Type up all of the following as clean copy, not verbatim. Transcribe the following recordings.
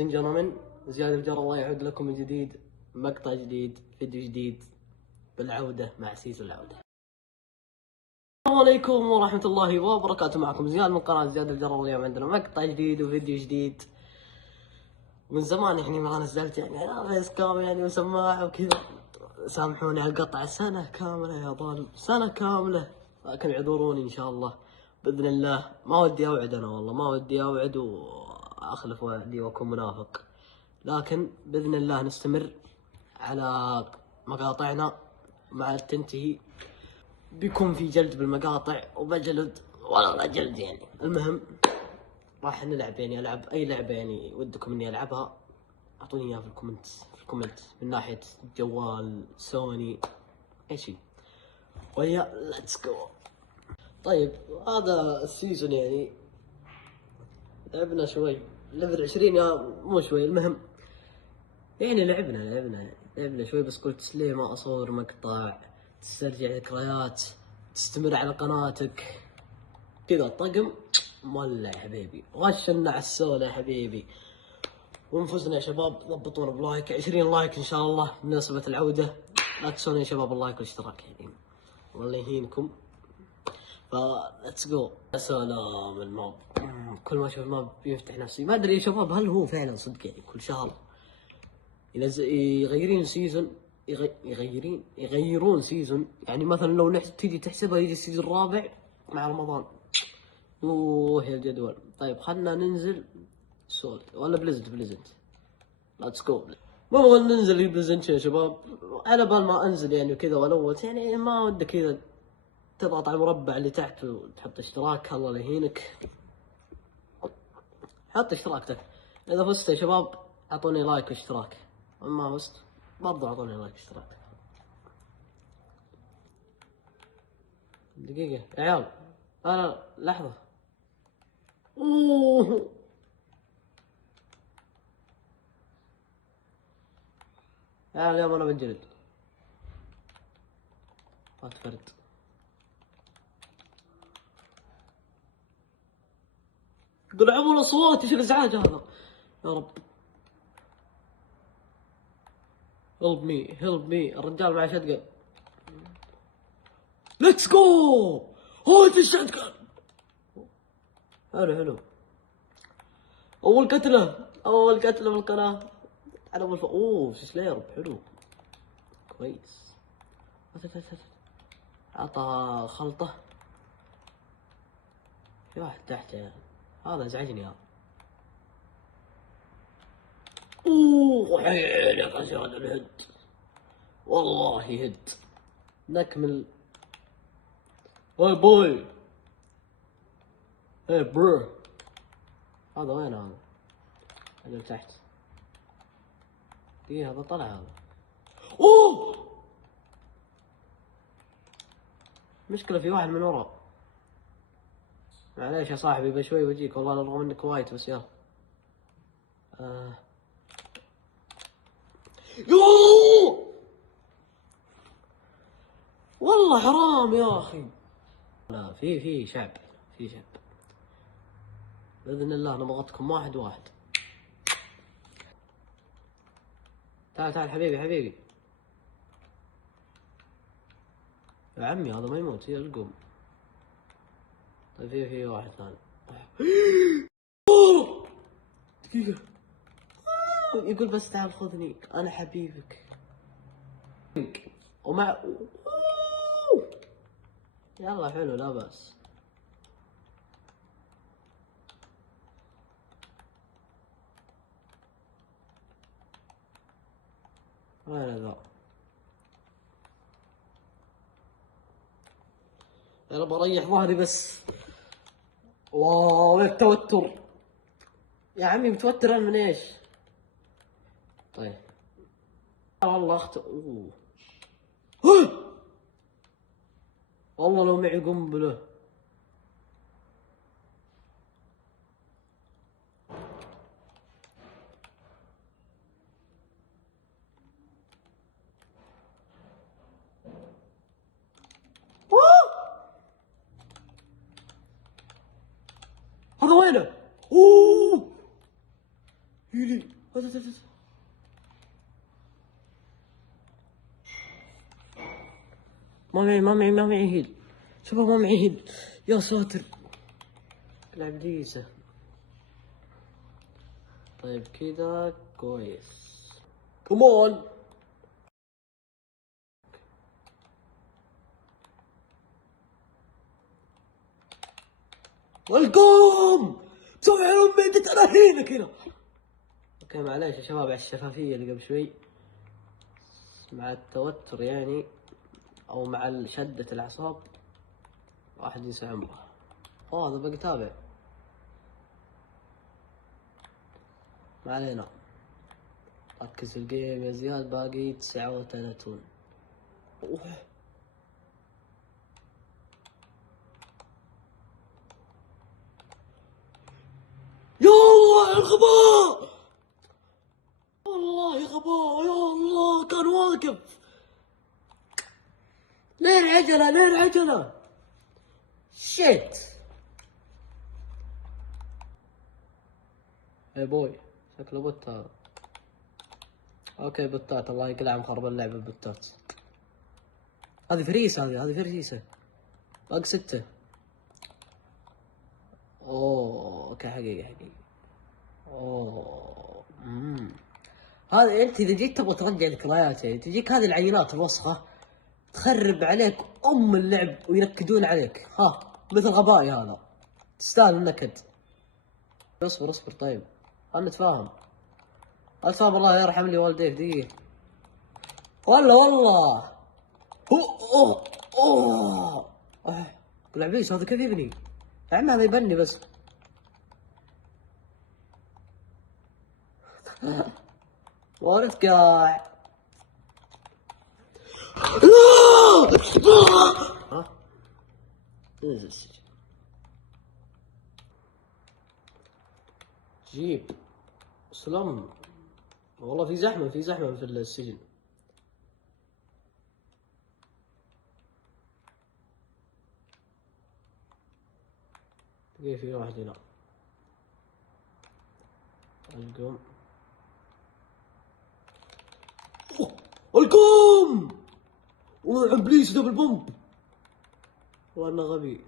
ladies and gentlemen، زياد الجار الله يعود لكم من جديد، مقطع جديد، فيديو جديد، بالعودة مع سيزون العودة. السلام عليكم ورحمة الله وبركاته، معكم زياد من قناة زياد الجار. واليوم عندنا مقطع جديد وفيديو جديد. من زمان يعني ما نزلت يعني فيس كام يعني وسماعة وكذا، سامحوني على القطع، سنة كاملة يا ظالم، سنة كاملة، لكن اعذروني إن شاء الله بإذن الله. ما ودي أوعد، أنا والله ما ودي أوعد وأخلف وعدي وأكون منافق، لكن بإذن الله نستمر على مقاطعنا. مع تنتهي بيكون في جلد بالمقاطع وبجلد ولا جلد يعني. المهم راح نلعب يعني، ألعب أي لعبة يعني ودكم إني ألعبها، أعطوني إياها في الكومنت من ناحية جوال سوني أي شيء، ويا ليتس جو. طيب هذا السيزون يعني لعبنا شوي ليفل 20 يا مو شوي، المهم يعني لعبنا شوي، بس قلت ليه ما اصور مقطع تسترجع ذكريات، تستمر على قناتك كذا. الطقم مولع يا حبيبي، غشنا على السولة يا حبيبي، ونفوزنا يا شباب. ضبطونا بلايك 20 لايك ان شاء الله بمناسبة العودة. لا تنسون يا شباب اللايك والاشتراك يعني، والله يهينكم. ف ليتس جو. يا سلام الماب، كل ما اشوف الماب يفتح نفسي. ما ادري يا شباب هل هو فعلا صدق يعني كل شهر يغيرون سيزون، يغيرون سيزون يعني. مثلا لو تيجي تحسبها يجي السيزون الرابع مع رمضان. اوه يا الجدول. طيب خلنا ننزل سول ولا بليزنت. ليتس جو. ما ننزل بليزنت يا شباب، على بال ما انزل يعني وكذا ولوت يعني. ما ودك كذا تضغط على المربع اللي تحت وتحط اشتراك، الله يهينك. حط اشتراكك. اذا فزت يا شباب اعطوني لايك واشتراك، اما فزت برضو اعطوني لايك واشتراك. دقيقة يا عيال، انا لحظة. اوه يا عيال اليوم انا بنجلد. هات فرد. قول عمر اصوات، ايش الازعاج هذا يا رب. هيلب مي الرجال مع شتقن. ليتس جو. هات الشتقن. حلو. اول قتلة بالقناة على اول اوه سلاير حلو كويس. عطى خلطة. في واحد تحت يعني. هذا ازعجني هذا. اوه حيل يا غزال الهد، والله هد. نكمل. هاي بوي، هاي برو. هذا وين هذا؟ اللي تحت. ايه هذا طلع هذا. اوه مشكلة في واحد من ورا. معليش يا صاحبي بشوي وجيك، والله رغم انك وايت بس يلا. يوه والله حرام يا اخي. لا في شعب، باذن الله نبغتكم واحد. تعال حبيبي يا عمي، هذا ما يموت يا قوم. طيب في واحد ثاني. دقيقة يقول بس تعال خذني انا حبيبك. ومع يلا حلو لا بأس. وين ذا؟ يلا بريح ظهري بس. واو التوتر يا عمي، متوتر انا من ايش؟ طيب والله اوه والله لو معي قنبله. هذا وينه؟ اوه يلي ما معي هيل. شباب ما معي هيل. يا ساتر. العبليسة. طيب كذا كويس. كمون. والقوم مسوي عليهم بيتك انا هنا كذا. اوكي معليش يا شباب على الشفافية اللي قبل شوي، مع التوتر يعني او مع شدة الاعصاب واحد ينسى عمره. هذا باقي تابع. ما علينا، ركز في الجيم يا زياد. باقي 39. يا الله يا الغباء، والله غباء. يا الله كان واقف. ليه العجلة؟ ليه العجلة؟ شيت. اي بوي شكله بوت هذا. اوكي بوتات، الله يقلع مخرب اللعبة بوتات. هذه فريسة، هذه فريسة. باقي 6. اوه اوكي حقيقي. اوه هذا انت اذا جيت تبغى ترجع ذكريات يعني تجيك هذه العينات الوسخة تخرب عليك اللعب وينكدون عليك. ها مثل غبائي هذا، تستاهل النكد. اصبر طيب خلنا نتفاهم. الله يرحم لي والديك دقيقة. والله اوه العبيس هذا كيف يبني؟ يا عم هذا يبني بس. وارد قاع. ها انزل السجن. جيب سلام. والله في زحمة في السجن. في واحد هنا. القوم القوم وابليس دبل بومب. وانا غبي.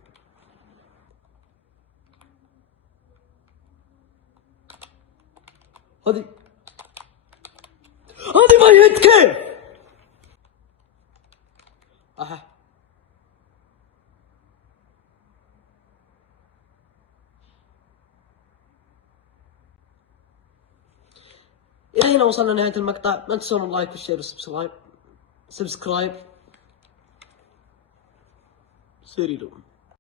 هذه ما يهد كيف. اها الى هنا وصلنا لنهاية المقطع. لا تنسون اللايك والشير والسبسكرايب. سيريدو.